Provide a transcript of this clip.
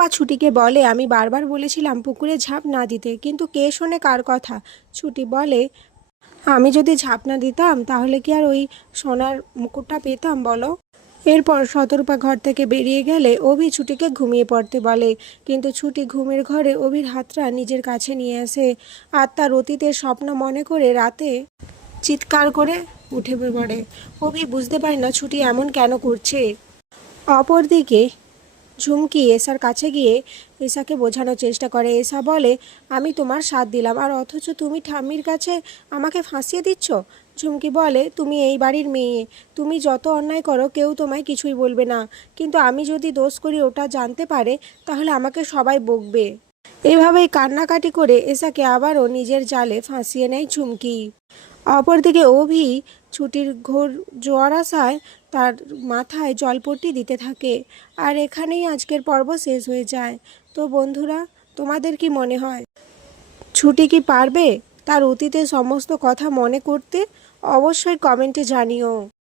টম্পা ছুটিকে বলে, আমি বারবার বলেছিলাম পুকুরে ঝাঁপ না দিতে, কিন্তু কে শোনে কার কথা। ছুটি বলে, আমি যদি ঝাঁপ না দিতাম তাহলে কি আর ওই সোনার মুকুটটা পেতাম বলো। এরপর শতরূপা ঘর থেকে বেরিয়ে গেলে অভি ছুটিকে ঘুমিয়ে পড়তে বলে, কিন্তু ছুটি ঘুমের ঘরে অভির হাতটা নিজের কাছে নিয়ে আসে আর তার অতীতের স্বপ্ন মনে করে রাতে চিৎকার করে উঠে পড়ে। অভি বুঝতে পারে না ছুটি এমন কেন করছে। অপরদিকে ঝুমকি এসার কাছে গিয়ে এসাকে বোঝানোর চেষ্টা করে। এসা বলে, আমি তোমার সাথ দিলাম আর অথচ তুমি ঠাম্মির কাছে আমাকে ফাঁসিয়ে দিচ্ছ। ঝুমকি বলে, তুমি এই বাড়ির মেয়ে, তুমি যত অন্যায় করো কেউ তোমায় কিছুই বলবে না, কিন্তু আমি যদি দোষ করি ওটা জানতে পারে তাহলে আমাকে সবাই বকবে। এভাবেই কান্নাকাটি করে এসাকে আবারও নিজের জালে ফাঁসিয়ে নেয় ঝুমকি। অপরদিকে অভি ছুটির ঘোর জোয়ার আসায় তার মাথায় জলপট্টি দিতে থাকে। আর এখানেই আজকের পর্ব শেষ হয়ে যায়। তো বন্ধুরা, তোমাদের কি মনে হয় ছুটি কি পারবে তার অতীতের সমস্ত কথা মনে করতে? অবশ্যই কমেন্টে জানিও।